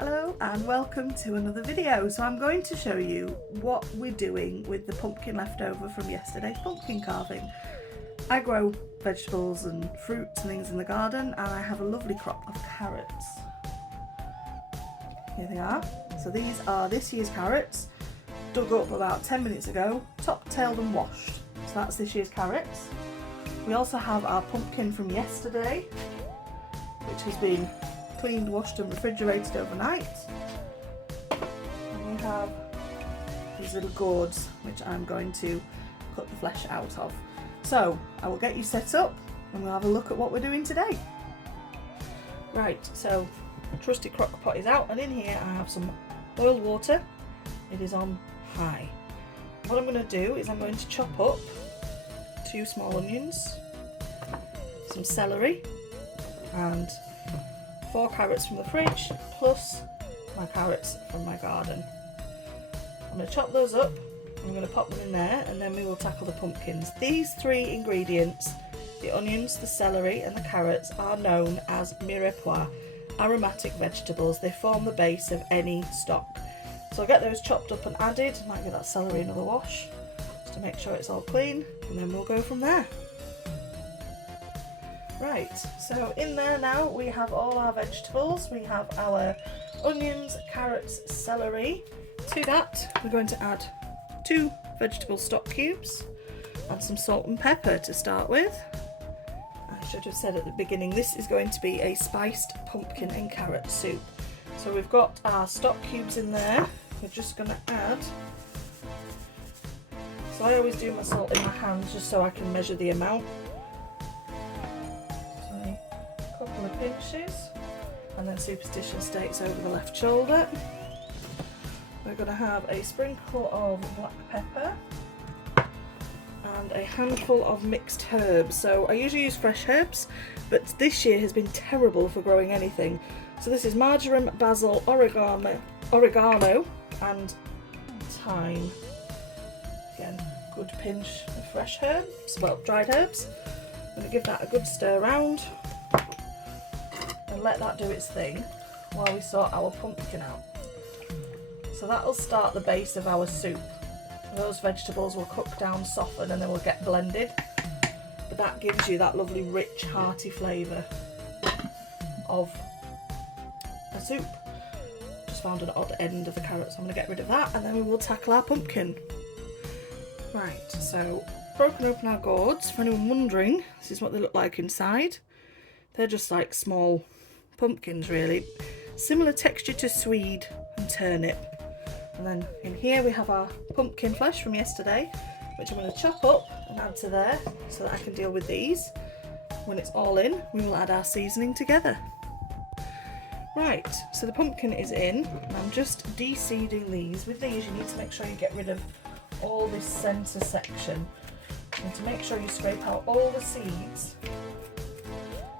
Hello and welcome to another video. So I'm going to show you what we're doing with the pumpkin left over from yesterday's pumpkin carving. I grow vegetables and fruits and things in the garden, and I have a lovely crop of carrots. Here they are. So these are this year's carrots, dug up about 10 minutes ago, top-tailed and washed. So that's this year's carrots. We also have our pumpkin from yesterday, which has been cleaned, washed and refrigerated overnight. And we have these little gourds, which I'm going to cut the flesh out of. So I will get you set up and we'll have a look at what we're doing today. Right, so the trusty crock pot is out, and in here I have some boiled water. It is on high. What I'm going to do is I'm going to chop up 2 small onions, some celery and 4 carrots from the fridge, plus my carrots from my garden. I'm going to chop those up, I'm going to pop them in there, and then we will tackle the pumpkins. These 3 ingredients, the onions, the celery and the carrots, are known as mirepoix, aromatic vegetables. They form the base of any stock. So I'll get those chopped up and added. Might give that celery another wash just to make sure it's all clean, and then we'll go from there. Right, so in there now we have all our vegetables. We have our onions, carrots, celery. To that we're going to add 2 vegetable stock cubes and some salt and pepper to start with. I should have said at the beginning, this is going to be a spiced pumpkin and carrot soup. So we've got our stock cubes in there. We're just going to add, so I always do my salt in my hands just so I can measure the amount. Couple of pinches, and then superstition states over the left shoulder. We're going to have a sprinkle of black pepper and a handful of mixed herbs. So I usually use fresh herbs, but this year has been terrible for growing anything. So this is marjoram, basil, oregano and thyme. Again, good pinch of fresh herbs, well, dried herbs. I'm going to give that a good stir around and let that do its thing while we sort our pumpkin out. So that'll start the base of our soup. Those vegetables will cook down, soften, and then will get blended. But that gives you that lovely rich hearty flavour of a soup. Just found an odd end of the carrots, so I'm going to get rid of that, and then we will tackle our pumpkin. Right, so broken open our gourds. For anyone wondering, this is what they look like inside. They're just like small pumpkins really, similar texture to swede and turnip. And then in here we have our pumpkin flesh from yesterday, which I'm going to chop up and add to there so that I can deal with these. When it's all in, we will add our seasoning together. Right, so the pumpkin is in, and I'm just de-seeding these. With these you need to make sure you get rid of all this centre section. You need to make sure you scrape out all the seeds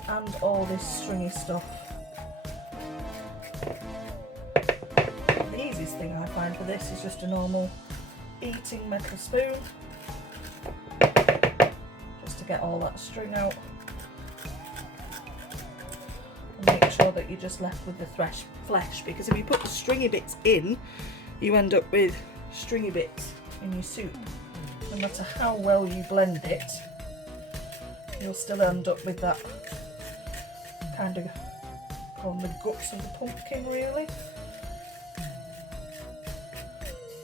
and all this stringy stuff. The easiest thing I find for this is just a normal eating metal spoon, just to get all that string out, and make sure that you're just left with the flesh, because if you put the stringy bits in, you end up with stringy bits in your soup. No matter how well you blend it, you'll still end up with that kind of on the guts of the pumpkin really.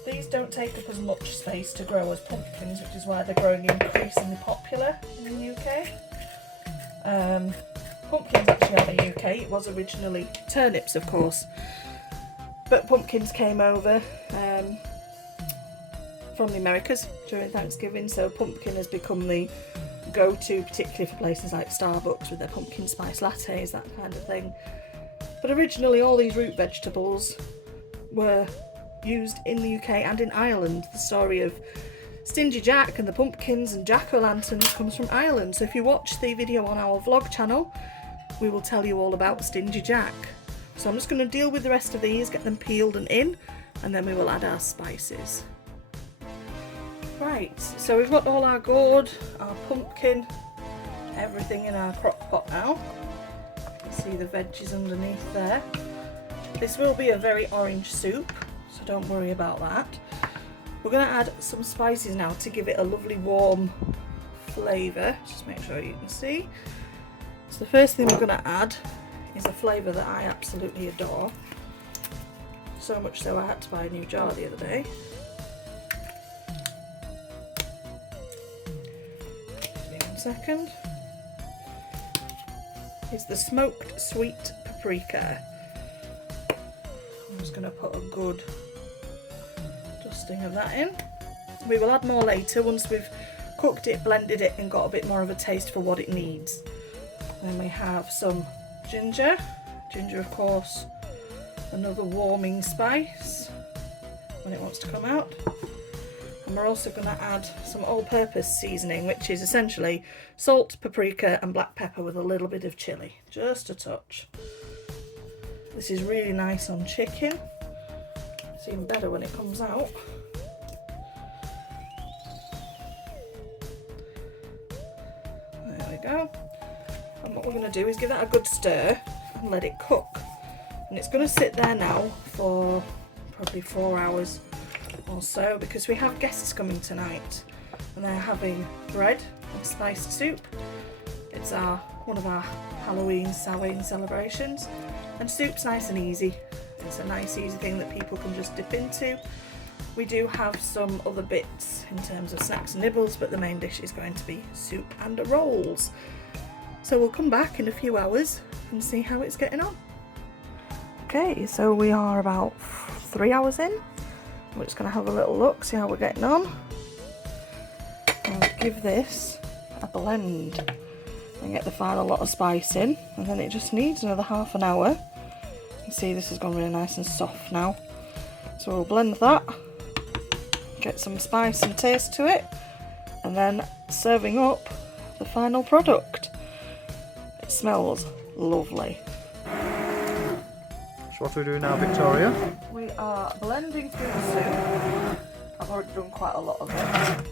These don't take up as much space to grow as pumpkins, which is why they're growing increasingly popular in the UK. Pumpkins actually aren't in the UK, it was originally turnips of course, but pumpkins came over from the Americas during Thanksgiving, so pumpkin has become the go-to, particularly for places like Starbucks with their pumpkin spice lattes, that kind of thing. But originally all these root vegetables were used in the UK and in Ireland. The story of Stingy Jack and the pumpkins and jack-o'-lanterns comes from Ireland, so if you watch the video on our vlog channel we will tell you all about Stingy Jack. So I'm just going to deal with the rest of these, get them peeled and in, and then we will add our spices. Right, so we've got all our gourd, our pumpkin, everything in our crock pot now. You can see the veggies underneath there. This will be a very orange soup, so don't worry about that. We're going to add some spices now to give it a lovely warm flavour. Just make sure you can see. So the first thing we're going to add is a flavour that I absolutely adore. So much so I had to buy a new jar the other day. Give me 1 second. It's the smoked sweet paprika. I'm just going to put a good dusting of that in. We will add more later once we've cooked it, blended it and got a bit more of a taste for what it needs. Then we have some ginger. Ginger, of course, another warming spice when it wants to come out. And we're also going to add some all-purpose seasoning, which is essentially salt, paprika and black pepper with a little bit of chilli, just a touch. This is really nice on chicken. It's even better when it comes out. There we go. And what we're going to do is give that a good stir and let it cook. And it's going to sit there now for probably 4 hours or so, because we have guests coming tonight and they're having bread and spiced soup. It's one of our Halloween celebrations, and soup's nice and easy. It's a nice easy thing that people can just dip into. We do have some other bits in terms of snacks and nibbles, but the main dish is going to be soup and rolls. So we'll come back in a few hours and see how it's getting on. Okay, so we are about 3 hours in. We're just going to have a little look, see how we're getting on. And give this a blend and get the final lot of spice in. And then it just needs another half an hour. You can see this has gone really nice and soft now. So we'll blend that, get some spice and taste to it, and then serving up the final product. It smells lovely. So what are we doing now, Victoria? We are blending through the soup. I've already done quite a lot of it.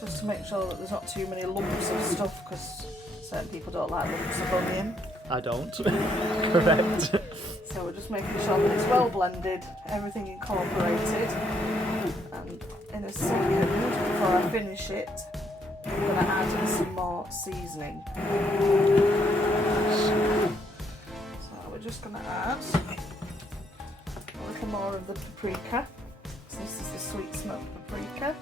Just to make sure that there's not too many lumps of stuff, because certain people don't like lumps of onion. I don't. Correct. So we're just making sure that it's well blended, everything incorporated. And in a second, before I finish it, I'm going to add some more seasoning. We're just going to add a little more of the paprika. So this is the sweet smoked paprika.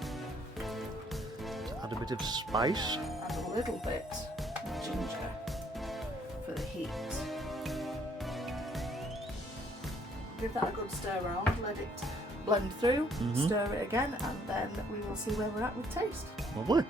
Add a bit of spice. And a little bit of ginger for the heat. Give that a good stir around, let it blend through, stir it again, and then we will see where we're at with taste. Lovely.